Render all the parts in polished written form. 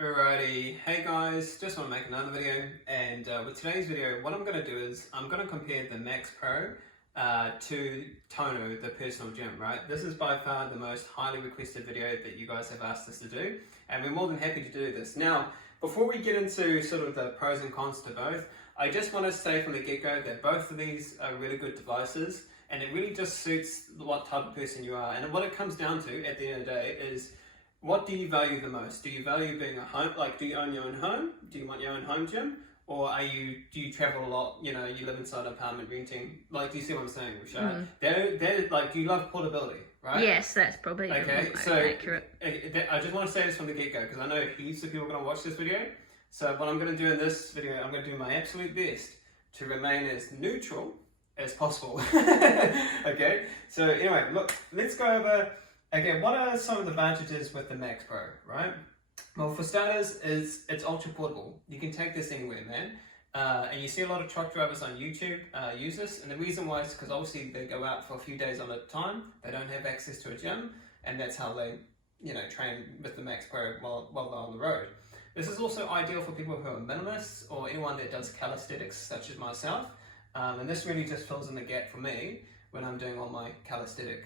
Alrighty, hey guys, just want to make another video, and with today's video what I'm going to do is I'm going to compare the Max Pro to Tonal, the personal gym, right? This is by far the most highly requested video that you guys have asked us to do, and we're more than happy to do this. Now, before we get into sort of the pros and cons to both, I just want to say from the get-go that both of these are really good devices, and it really just suits what type of person you are. And what it comes down to at the end of the day is, what do you value the most? Do you value being a home, like do you own your own home? Do you want your own home gym? Or do you travel a lot, you know, you live inside an apartment renting? Like, do you see what I'm saying, Rashad? They're like, do you love portability, right? Yes, that's probably okay, so accurate. I just want to say this from the get-go, because I know heaps of people are going to watch this video. So what I'm going to do in this video, I'm going to do my absolute best to remain as neutral as possible. Okay, so anyway, look, let's go over. Okay, what are some of the advantages with the Max Pro, right? Well, for starters, it's ultra portable. You can take this anywhere, man. And you see a lot of truck drivers on YouTube use this, and the reason why is because obviously they go out for a few days on a time, they don't have access to a gym, and that's how they, you know, train with the Max Pro while they're on the road. This is also ideal for people who are minimalists or anyone that does calisthenics, such as myself. And this really just fills in the gap for me when I'm doing all my calisthenic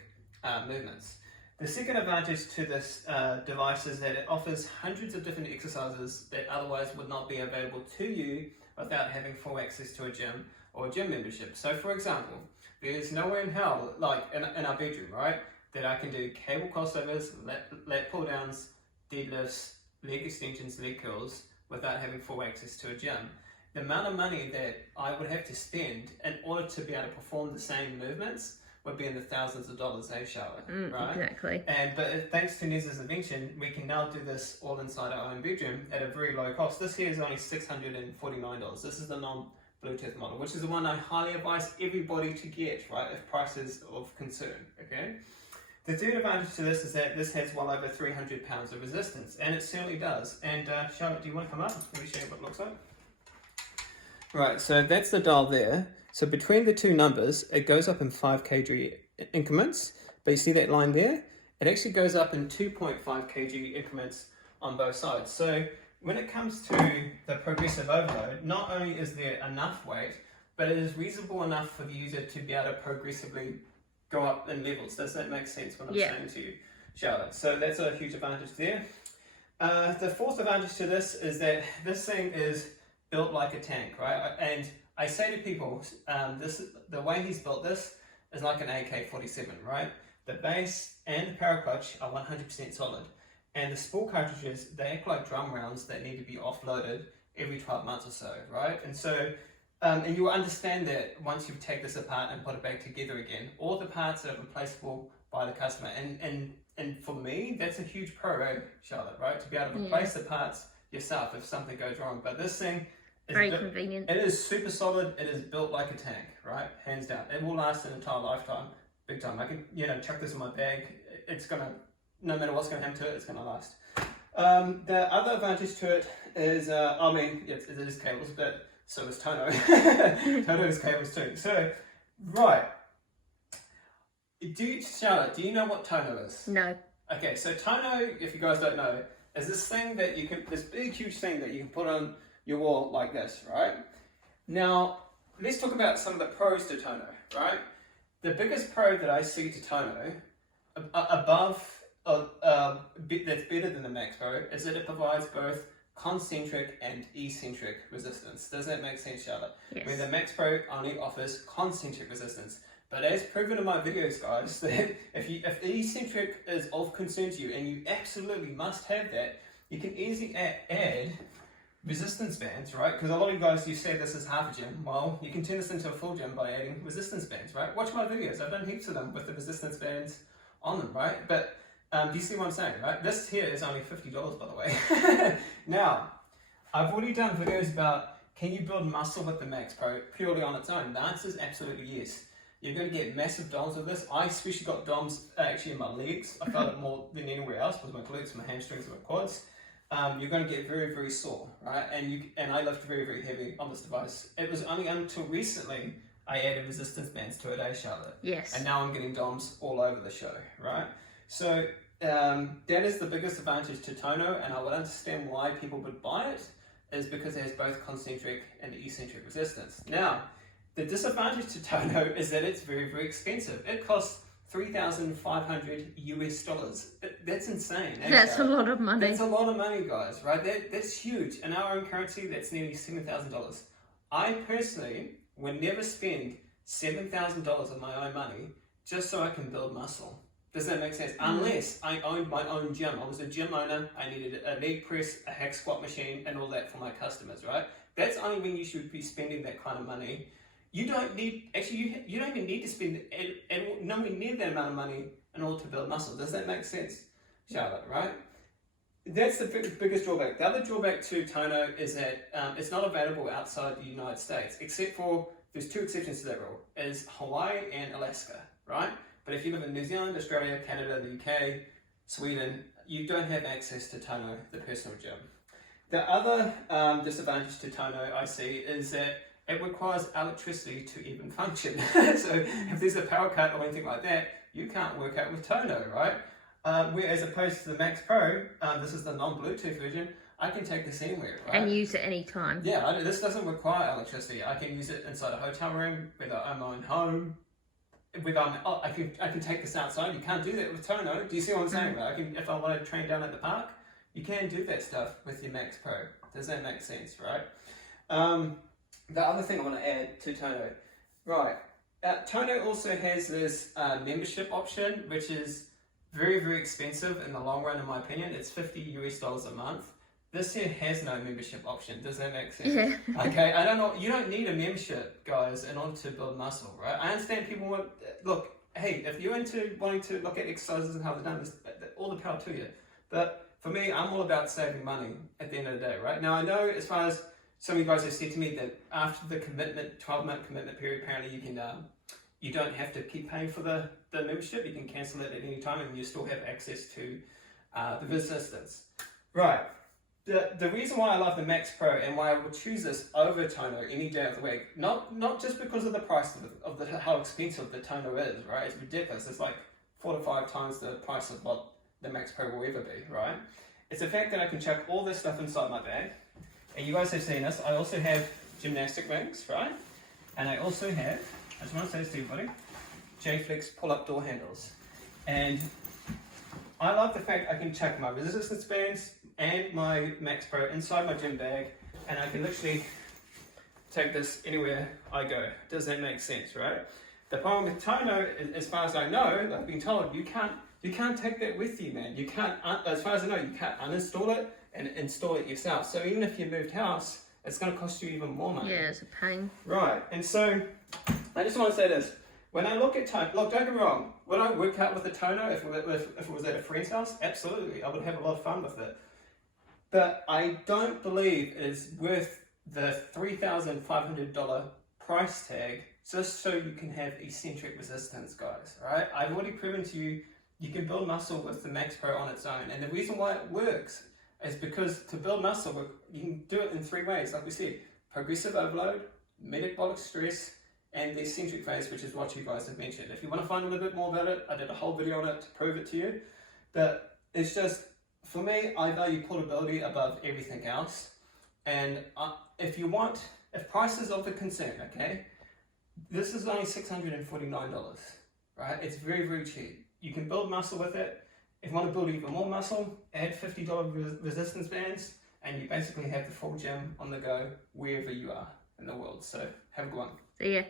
movements. The second advantage to this device is that it offers hundreds of different exercises that otherwise would not be available to you without having full access to a gym or a gym membership. So for example, there's nowhere in hell, like in our bedroom, right, that I can do cable crossovers, lat pull downs, deadlifts, leg extensions, leg curls without having full access to a gym. The amount of money that I would have to spend in order to be able to perform the same movements would be in the thousands of dollars, Charlotte, right? Exactly. But thanks to Nez's invention, we can now do this all inside our own bedroom at a very low cost. This here is only $649. This is the non-Bluetooth model, which is the one I highly advise everybody to get, right, if price is of concern, okay? The third advantage to this is that this has well over 300 pounds of resistance, and it certainly does. And Charlotte, do you want to come up? Let me show you what it looks like. Right, so that's the dial there. So between the two numbers, it goes up in 5 kg increments, but you see that line there? It actually goes up in 2.5 kg increments on both sides. So when it comes to the progressive overload, not only is there enough weight, but it is reasonable enough for the user to be able to progressively go up in levels. Does that make sense what I'm saying to you, Charlotte? So that's a huge advantage there. The fourth advantage to this is that this thing is built like a tank, right? And I say to people, the way he's built this is like an AK-47, right? The base and the power clutch are 100% solid. And the spool cartridges, they act like drum rounds that need to be offloaded every 12 months or so, right? And so, and you will understand that once you take this apart and put it back together again. All the parts are replaceable by the customer. And for me, that's a huge pro, right, Charlotte, right? To be able to replace the parts yourself if something goes wrong. But this thing, very convenient. It is super solid. It is built like a tank, right? Hands down. It will last an entire lifetime, big time. I can, you know, chuck this in my bag. It's gonna, no matter what's gonna happen to it, it's gonna last. The other advantage to it is, I mean, it is cables, but so is Tonal. Tonal is cables too. So, right. Charlotte, do you know what Tonal is? No. Okay, so Tonal, if you guys don't know, is this thing that you can, this big, huge thing that you can put on your wall like this, right? Now, let's talk about some of the pros to Tonal, right? The biggest pro that I see to Tonal, that's better than the Max Pro, is that it provides both concentric and eccentric resistance. Does that make sense, Charlotte? Yes. I mean, the Max Pro only offers concentric resistance. But as proven in my videos, guys, that if eccentric is of concern to you, and you absolutely must have that, you can easily add resistance bands, right? Because a lot of you guys, you say this is half a gym. Well, you can turn this into a full gym by adding resistance bands, right? Watch my videos. I've done heaps of them with the resistance bands on them, right? But do you see what I'm saying, right? This here is only $50, by the way. Now, I've already done videos about, can you build muscle with the Max Pro purely on its own? The answer is absolutely yes. You're going to get massive DOMs with this. I especially got DOMs actually in my legs. I felt it more than anywhere else with my glutes, my hamstrings, and my quads. You're going to get very, very sore, right? And I lift very, very heavy on this device. It was only until recently I added resistance bands to it, Charlotte? Yes. And now I'm getting DOMs all over the show, right? So that is the biggest advantage to Tono, and I would understand why people would buy it, is because it has both concentric and eccentric resistance. Now, the disadvantage to Tono is that it's very, very expensive. It costs $3,500 US. That's insane. That's a lot of money. That's a lot of money, guys, right? That's huge. In our own currency, that's nearly $7,000. I personally would never spend $7,000 of my own money just so I can build muscle. Does that make sense? Unless I owned my own gym. I was a gym owner. I needed a leg press, a hack squat machine, and all that for my customers, right? That's only when you should be spending that kind of money. You don't need, actually, you don't even need to spend nowhere near that amount of money in order to build muscle. Does that make sense, Charlotte, right? That's the biggest drawback. The other drawback to Tono is that it's not available outside the United States, except for, there's two exceptions to that rule, is Hawaii and Alaska, right? But if you live in New Zealand, Australia, Canada, the UK, Sweden, you don't have access to Tono, the personal gym. The other disadvantage to Tono I see is that it requires electricity to even function. So if there's a power cut or anything like that, you can't work out with Tono, right? Whereas opposed to the Max Pro, this is the non-Bluetooth version, I can take this anywhere, right? And use it anytime. Yeah, this doesn't require electricity. I can use it inside a hotel room, whether I'm on home, I can take this outside. You can't do that with Tono. Do you see what I'm saying? Right? If I want to train down at the park, you can do that stuff with your Max Pro. Does that make sense, right? The other thing I want to add to Tono, right? Tono also has this membership option, which is very, very expensive in the long run, in my opinion. It's $50 US a month. This here has no membership option. Does that make sense? Yeah. Okay, I don't know. You don't need a membership, guys, in order to build muscle, right? I understand people want, look, hey, if you're into wanting to look at exercises and how they're done, all the power to you. But for me, I'm all about saving money at the end of the day, right? Now, I know as far as some of you guys have said to me that after the commitment, 12-month commitment period, apparently you can, you don't have to keep paying for the membership. You can cancel it at any time and you still have access to the resistance. Right. The reason why I love the Max Pro and why I will choose this over Tono any day of the week, not just because of the price of how expensive the Tono is, right? It's ridiculous. It's like 4 to 5 times the price of what the Max Pro will ever be, right? It's the fact that I can chuck all this stuff inside my bag. And you guys have seen this. I also have gymnastic rings, right? And I also have, I just want to say this to everybody, J-Flex pull-up door handles. And I love the fact I can chuck my resistance bands and my Max Pro inside my gym bag, and I can literally take this anywhere I go. Does that make sense, right? The problem with Tono, as far as I know, I've been told, you can't take that with you, man. You can't, as far as I know, you can't uninstall it and install it yourself. So even if you moved house, it's going to cost you even more money. Yeah, it's a pain. Right, and so I just want to say this. When I look at Tono, look, don't get me wrong, would I work out with the Tono if it was at a friend's house? Absolutely, I would have a lot of fun with it. But I don't believe it is worth the $3,500 price tag just so you can have eccentric resistance, guys, right? I've already proven to you, you can build muscle with the Max Pro on its own. And the reason why it works is because to build muscle, you can do it in 3 ways, like we said: progressive overload, metabolic stress, and the eccentric phase, which is what you guys have mentioned. If you want to find a little bit more about it, I did a whole video on it to prove it to you. But it's just, for me, I value portability above everything else. And if price is of the concern, okay, this is only $649, right? It's very, very cheap. You can build muscle with it. If you want to build even more muscle, add $50 resistance bands, and you basically have the full gym on the go wherever you are in the world. So have a good one. See ya.